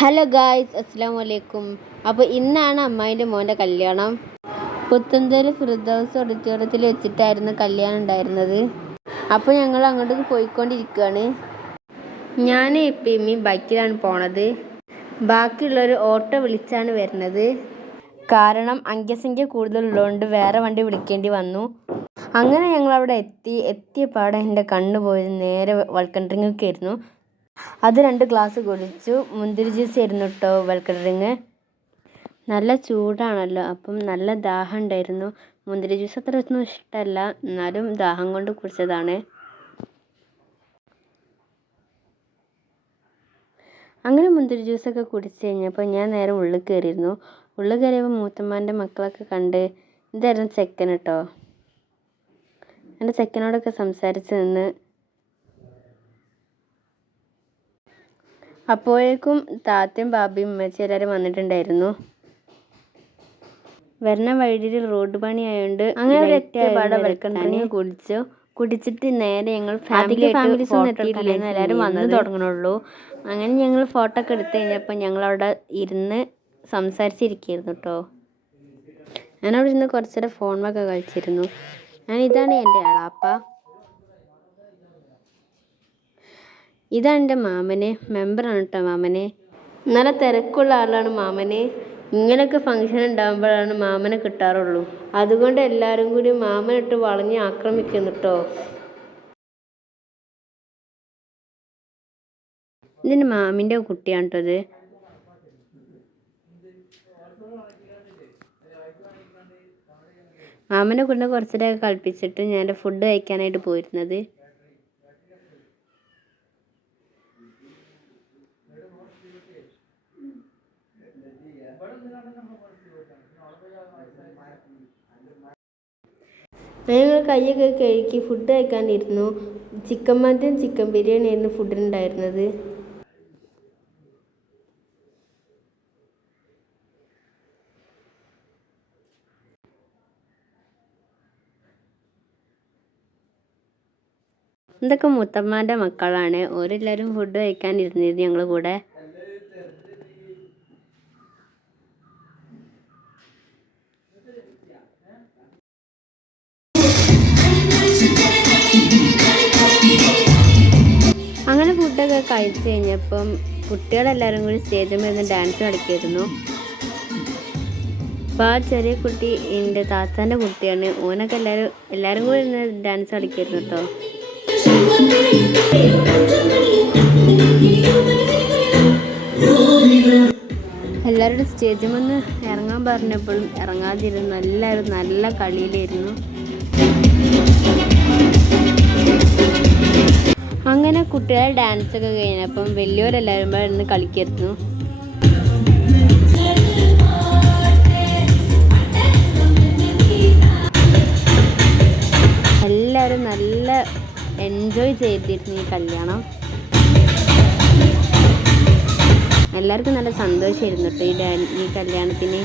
Hello guys, അസ്സലാമു അലൈക്കും. അപ്പോൾ ഇന്നാണ് അമ്മായിൻ്റെ മോൻ്റെ കല്യാണം. പുത്തൻതേര് ഫിർദൗസ് ഓഡിറ്റോറിയത്തിൽ വെച്ചിട്ടായിരുന്നു കല്യാണം ഉണ്ടായിരുന്നത്. അപ്പോൾ ഞങ്ങൾ അങ്ങോട്ട് പോയിക്കൊണ്ടിരിക്കുകയാണ്. ഞാൻ ഇപ്പം ബൈക്കിലാണ് പോണത്. ബാക്കിയുള്ളൊരു ഓട്ടോ വിളിച്ചാണ് വരുന്നത്. കാരണം അംഗസംഖ്യ കൂടുതലുള്ളതുകൊണ്ട് വേറെ വണ്ടി വിളിക്കേണ്ടി വന്നു. അങ്ങനെ ഞങ്ങളവിടെ എത്തിയപാടെ എൻ്റെ കണ്ണ് പോയത് നേരെ വെൽക്കം ഡ്രിങ്കൊക്കെയായിരുന്നു. അത് 2 ഗ്ലാസ് കുടിച്ചു. മുന്തിരി ജ്യൂസ് ആയിരുന്നു കേട്ടോ വെൽക്കം ഡ്രിങ്ക്. നല്ല ചൂടാണല്ലോ, അപ്പം നല്ല ദാഹം ഉണ്ടായിരുന്നു. മുന്തിരി ജ്യൂസ് അത്ര ഒന്നും ഇഷ്ടമല്ല, എന്നാലും ദാഹം കൊണ്ട് കുടിച്ചതാണ്. അങ്ങനെ മുന്തിരി ജ്യൂസൊക്കെ കുടിച്ച് കഴിഞ്ഞപ്പോൾ ഞാൻ നേരെ ഉള്ളിൽ കയറിയിരുന്നു. ഉള്ളിൽ കയറിയപ്പോൾ മൂത്തമ്മാൻ്റെ മക്കളൊക്കെ കണ്ട്. ഇതായിരുന്നു ചെക്കൻ കേട്ടോ. എൻ്റെ ചെക്കനോടൊക്കെ സംസാരിച്ച് നിന്ന്. അപ്പോഴേക്കും താത്തയും ബാബയും ഉമ്മച്ചി എല്ലാവരും വന്നിട്ടുണ്ടായിരുന്നു. വരുന്ന വഴിയിൽ റോഡ് പണി ആയതുകൊണ്ട് അങ്ങനെ വെൽക്കം ഡ്രിങ്ക് കുടിച്ചിട്ട് നേരെ ഞങ്ങൾ ഫാമിലീസ് എല്ലാവരും വന്ന് തുടങ്ങണുള്ളൂ. അങ്ങനെ ഞങ്ങൾ ഫോട്ടോ ഒക്കെ എടുത്തു കഴിഞ്ഞപ്പോൾ ഞങ്ങളവിടെ ഇരുന്ന് സംസാരിച്ചിരിക്കുകയായിരുന്നു കേട്ടോ. ഞാനവിടെ ഇരുന്ന് കുറച്ചേരം ഫോണിലൊക്കെ കളിച്ചിരുന്നു. ഇതാണ് എൻ്റെ ആളാപ്പ. ഇതാണ് എൻ്റെ മാമന്, മെമ്പറാണ് കേട്ടോ മാമന്. നല്ല തിരക്കുള്ള ആളാണ് മാമന്. ഇങ്ങനെയൊക്കെ ഫംഗ്ഷൻ ഉണ്ടാകുമ്പോഴാണ് മാമനെ കിട്ടാറുള്ളൂ. അതുകൊണ്ട് എല്ലാവരും കൂടി മാമനിട്ട് വളഞ്ഞ് ആക്രമിക്കുന്നു കേട്ടോ. ഇതിൻ്റെ മാമിൻ്റെ കുട്ടിയാണ് കേട്ടോ ഇത്. മാമനെ കൊണ്ട് കുറച്ചേരൊക്കെ കളിപ്പിച്ചിട്ട് ഞാൻ ഫുഡ് കഴിക്കാനായിട്ട് പോയിരുന്നത്. ഞങ്ങൾ കൈയൊക്കെ കഴുകി ഫുഡ് കഴിക്കാനിരുന്നു. ചിക്കൻ മന്തിയും ചിക്കൻ ബിരിയാണി ആയിരുന്നു ഫുഡിനുണ്ടായിരുന്നത്. ഇതൊക്കെ മുത്തമ്മാൻ്റെ മക്കളാണ്. ഓരെല്ലാവരും ഫുഡ് കഴിക്കാനിരുന്നിരുന്നു ഞങ്ങൾ കൂടെ. അങ്ങനെ ഫുഡൊക്കെ കഴിച്ച് കഴിഞ്ഞപ്പം കുട്ടികളെല്ലാവരും കൂടി സ്റ്റേജിൽ നിന്ന് ഡാൻസ് കളിക്കായിരുന്നു. അപ്പോൾ ആ ചെറിയ കുട്ടി എൻ്റെ താത്താൻ്റെ കുട്ടിയാണ്. ഓനൊക്കെ എല്ലാവരും കൂടി ഇരുന്ന് ഡാൻസ് കളിക്കായിരുന്നു കേട്ടോ. എല്ലാവരും സ്റ്റേജിൽ നിന്ന് ഇറങ്ങാൻ പറഞ്ഞപ്പോഴും ഇറങ്ങാതിരുന്നു. എല്ലാവരും നല്ല കളിയിലായിരുന്നു. അങ്ങനെ കുട്ടികളെ ഡാൻസൊക്കെ കഴിഞ്ഞപ്പം വലിയവരെല്ലാവരും ഇരുന്ന് കളിക്കായിരുന്നു. എല്ലാവരും നല്ല എൻജോയ് ചെയ്തിരുന്നു ഈ കല്യാണം. എല്ലാവർക്കും നല്ല സന്തോഷമായിരുന്നു കേട്ടോ ഈ കല്യാണത്തിന്.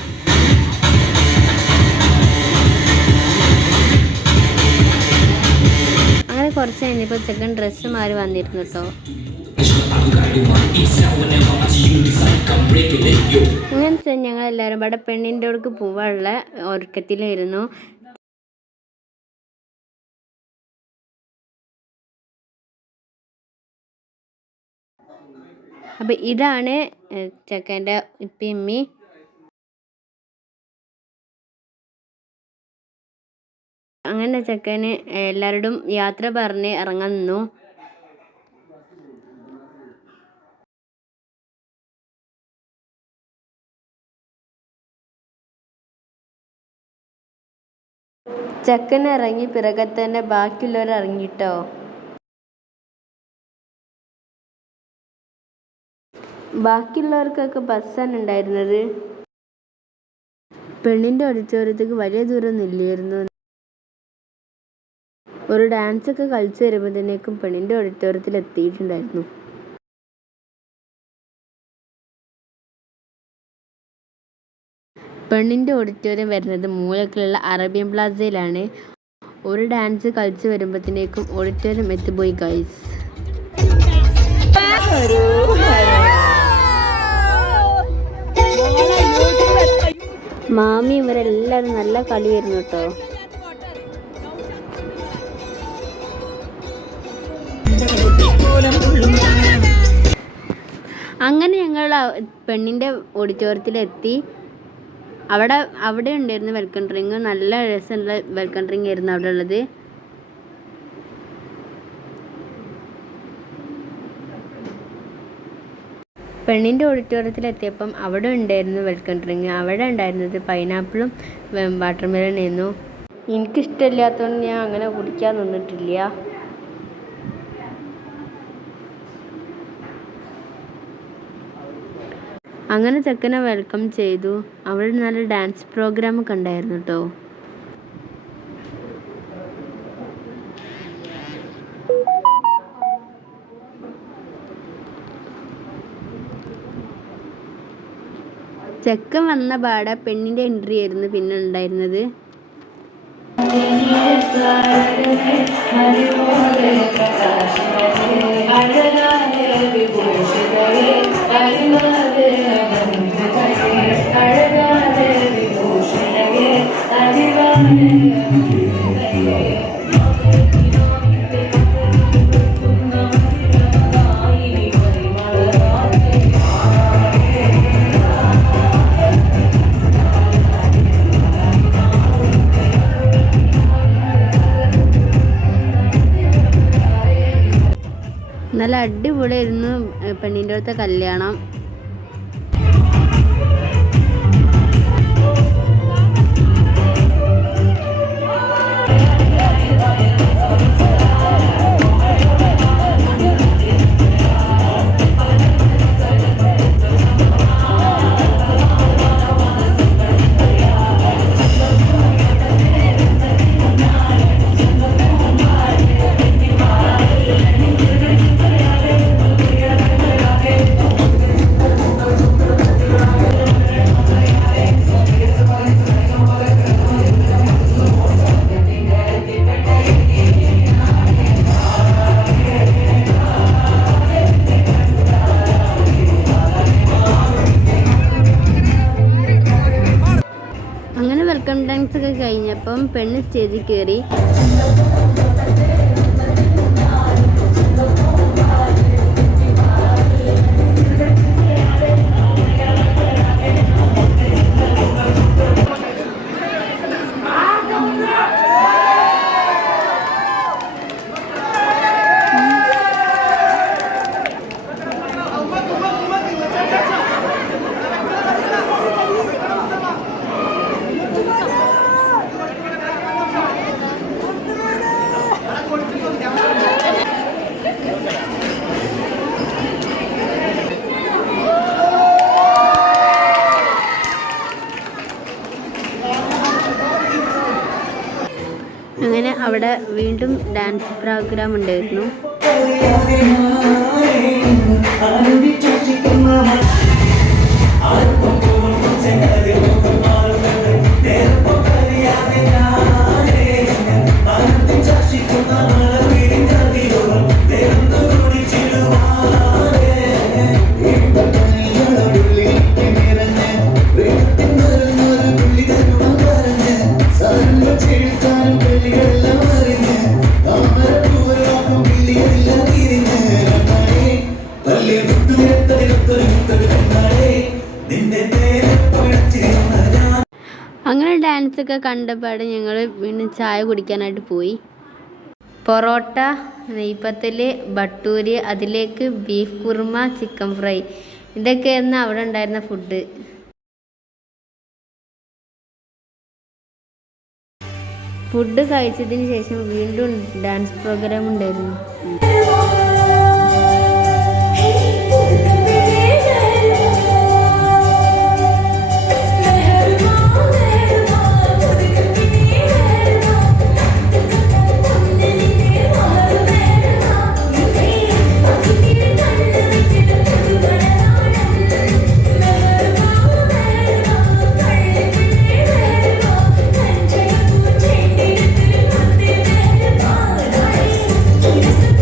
അങ്ങനെ കുറച്ച് കഴിഞ്ഞപ്പോൾ ചെക്കൻ ഡ്രസ്സ് മാറി വന്നിരുന്നു കേട്ടോ. അങ്ങനെ ഞങ്ങളെല്ലാവരും ഇവിടെ പെണ്ണിൻ്റെ അടുക്ക് പോവാനുള്ള ഒരുക്കത്തിലായിരുന്നു. അപ്പം ഇതാണ് ചെക്കൻ്റെ ഇപ്പയും ഉമ്മയും. അങ്ങനെ ചെക്കന് എല്ലാവരോടും യാത്ര പറഞ്ഞ് ഇറങ്ങാൻ നിന്നു. ചെക്കൻ ഇറങ്ങി പിറകെ തന്നെ ബാക്കിയുള്ളവർ ഇറങ്ങിട്ടോ. ബാക്കിയുള്ളവർക്കൊക്കെ ബസ്സാണ് ഉണ്ടായിരുന്നത്. പെണ്ണിൻ്റെ ഓഡിറ്റോറിയത്തേക്ക് വലിയ ദൂരമൊന്നും ഇല്ലായിരുന്നു. ഒരു ഡാൻസൊക്കെ കളിച്ച് വരുമ്പോഴത്തേക്കും പെണ്ണിൻ്റെ ഓഡിറ്റോറിയത്തിൽ എത്തിയിട്ടുണ്ടായിരുന്നു. പെണ്ണിൻ്റെ ഓഡിറ്റോറിയം വരുന്നത് മൂലക്കിലുള്ള അറേബ്യൻ പ്ലാസയിലാണ്. ഒരു ഡാൻസ് കളിച്ച് വരുമ്പോഴത്തേക്കും ഓഡിറ്റോറിയം എത്തിപ്പോയി ഗൈസ്. മാമി ഇവരെല്ലാവരും നല്ല കളി വരുന്നു കേട്ടോ. അങ്ങനെ ഞങ്ങൾ പെണ്ണിൻ്റെ ഓഡിറ്റോറിയത്തിലെത്തി. അവിടെ ഉണ്ടായിരുന്നു വെൽക്കം ഡ്രിങ്ക്. നല്ല രസമുള്ള വെൽക്കം ഡ്രിങ്ക് ആയിരുന്നു അവിടെ ഉള്ളത്. പെണ്ണിൻ്റെ ഓഡിറ്റോറിയത്തിലെത്തിയപ്പം അവിടെ ഉണ്ടായിരുന്നു വെൽക്കം ഡ്രിങ്ക്. അവിടെ ഉണ്ടായിരുന്നത് പൈനാപ്പിളും വാട്ടർമെലൺ ആയിരുന്നു. എനിക്കിഷ്ടമില്ലാത്തതുകൊണ്ട് ഞാൻ അങ്ങനെ കുടിക്കാൻ നിന്നിട്ടില്ല. അങ്ങനെ ചെക്കനെ വെൽക്കം ചെയ്തു. അവിടെ നല്ല ഡാൻസ് പ്രോഗ്രാമൊക്കെ ഉണ്ടായിരുന്നു കേട്ടോ. ചെക്കൻ വന്ന പാടെ പെണ്ണിൻ്റെ എൻട്രി ആയിരുന്നു പിന്നെ ഉണ്ടായിരുന്നത്. നല്ല അടിപൊളിയായിരുന്നു പെണ്ണിൻ്റെ അടുത്ത കല്യാണം. വെൽക്കം ഡാൻസ് ഒക്കെ കഴിഞ്ഞപ്പം പെണ്ണ് സ്റ്റേജിൽ കയറി. അങ്ങനെ അവിടെ വീണ്ടും ഡാൻസ് പ്രോഗ്രാം ഉണ്ടായിരുന്നു. അങ്ങനെ ഡാൻസ് ഒക്കെ കണ്ടപാടെ ഞങ്ങൾ വീണ്ടും ചായ കുടിക്കാനായിട്ട് പോയി. പൊറോട്ട, നെയ്പത്തല്, ബട്ടൂര്, അതിലേക്ക് ബീഫ് കുറുമ, ചിക്കൻ ഫ്രൈ, ഇതൊക്കെയായിരുന്നു അവിടെ ഉണ്ടായിരുന്ന ഫുഡ്. ഫുഡ് കഴിച്ചതിന് ശേഷം വീണ്ടും ഡാൻസ് പ്രോഗ്രാം ഉണ്ടായിരുന്നു. Yes.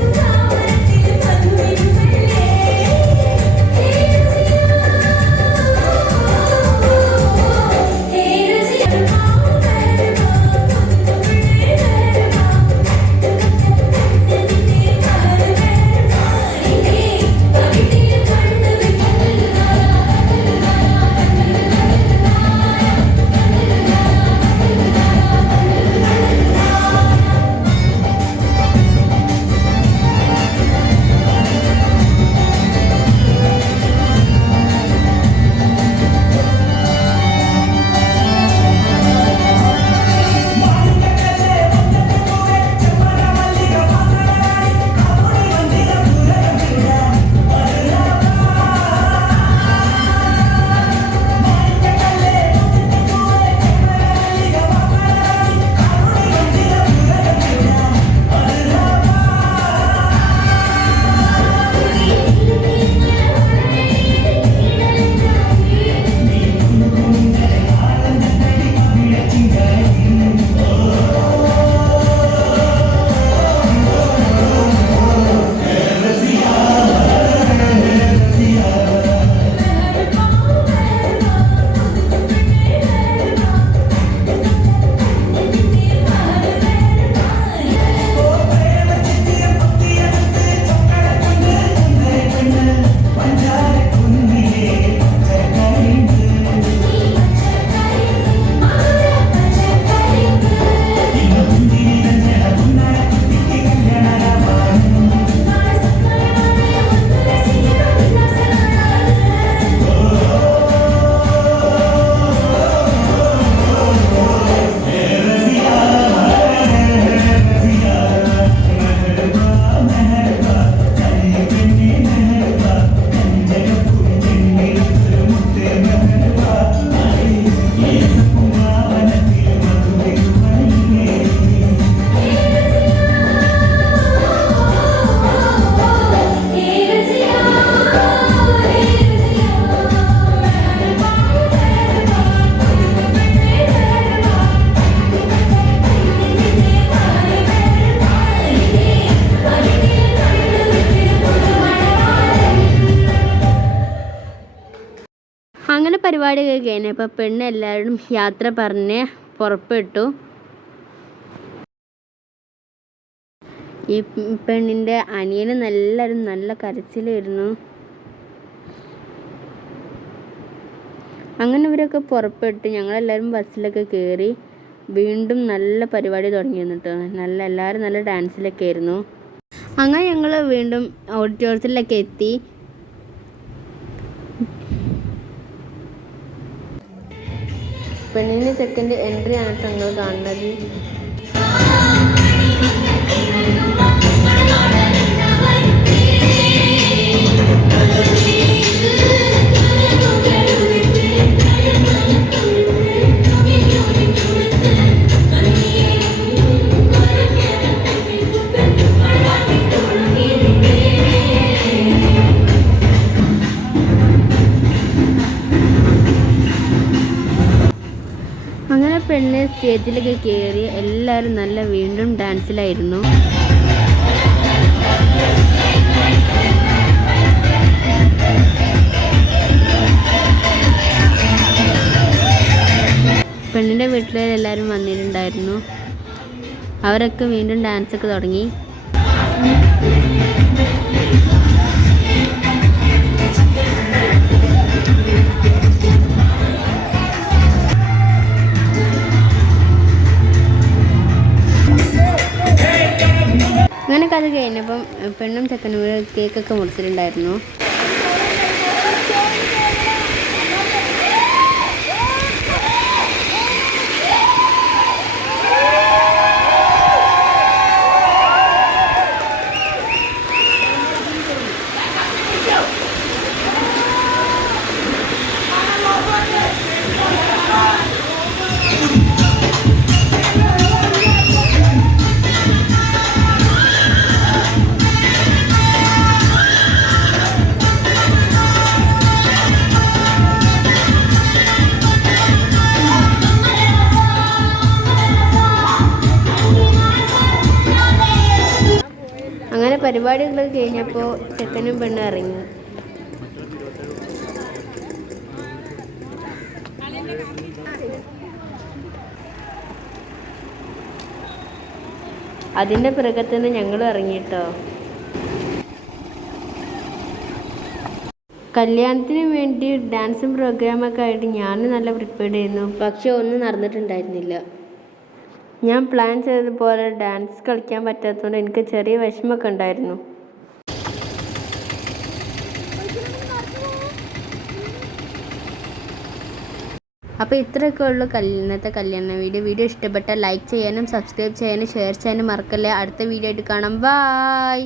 അങ്ങനെ പരിപാടിയൊക്കെ കഴിഞ്ഞപ്പോൾ പെണ്ണ് എല്ലാവരും യാത്ര പറഞ്ഞ് പുറപ്പെട്ടു. ഈ പെണ്ണിൻ്റെ അനിയന് നല്ല കരച്ചിലായിരുന്നു. അങ്ങനെ ഇവരൊക്കെ പുറപ്പെട്ടു. ഞങ്ങളെല്ലാവരും ബസ്സിലൊക്കെ കയറി. വീണ്ടും നല്ല പരിപാടി തുടങ്ങി കേട്ടോ. എല്ലാവരും നല്ല ഡാൻസിലൊക്കെ ആയിരുന്നു. അങ്ങനെ ഞങ്ങൾ വീണ്ടും ഓഡിറ്റോറിയത്തിലൊക്കെ എത്തി. പെണ്ണിൻ്റെ സെക്കൻഡ് എൻട്രി ആണ് ഞങ്ങൾ കാണുന്നത്. അങ്ങനെ പെണ്ണ് സ്റ്റേജിലൊക്കെ കയറി. എല്ലാവരും വീണ്ടും ഡാൻസിലായിരുന്നു. പെണ്ണിൻ്റെ വീട്ടിലെല്ലാവരും വന്നിട്ടുണ്ടായിരുന്നു. അവരൊക്കെ വീണ്ടും ഡാൻസൊക്കെ തുടങ്ങി. അങ്ങനെ കഥ കഴിഞ്ഞപ്പം പെണ്ണും ചെക്കനും കേക്കൊക്കെ മുറിച്ചിട്ടുണ്ടായിരുന്നു. അങ്ങനെ പരിപാടികളൊക്കെ കഴിഞ്ഞപ്പോൾ ചെക്കനും പെണ്ണും ഇറങ്ങി. അതിൻ്റെ പിറകത്ത് നിന്ന് ഞങ്ങളും ഇറങ്ങിട്ടോ. കല്യാണത്തിന് വേണ്ടി ഡാൻസും പ്രോഗ്രാമൊക്കെ ആയിട്ട് ഞാൻ നല്ല പ്രിപ്പയർഡ് ആയിരുന്നു. പക്ഷെ ഒന്നും നടന്നിട്ടുണ്ടായിരുന്നില്ല. ഞാൻ പ്ലാൻ ചെയ്തതുപോലെ ഡാൻസ് കളിക്കാൻ പറ്റാത്തതുകൊണ്ട് എനിക്ക് ചെറിയ വിഷമമൊക്കെ ഉണ്ടായിരുന്നു. അപ്പോൾ ഇത്രയൊക്കെ ഉള്ളൂ ഇന്നത്തെ കല്യാണ വീഡിയോ ഇഷ്ടപ്പെട്ടാൽ ലൈക്ക് ചെയ്യാനും സബ്സ്ക്രൈബ് ചെയ്യാനും ഷെയർ ചെയ്യാനും മറക്കല്ലേ. അടുത്ത വീഡിയോ ആയിട്ട് കാണാം. ബൈ.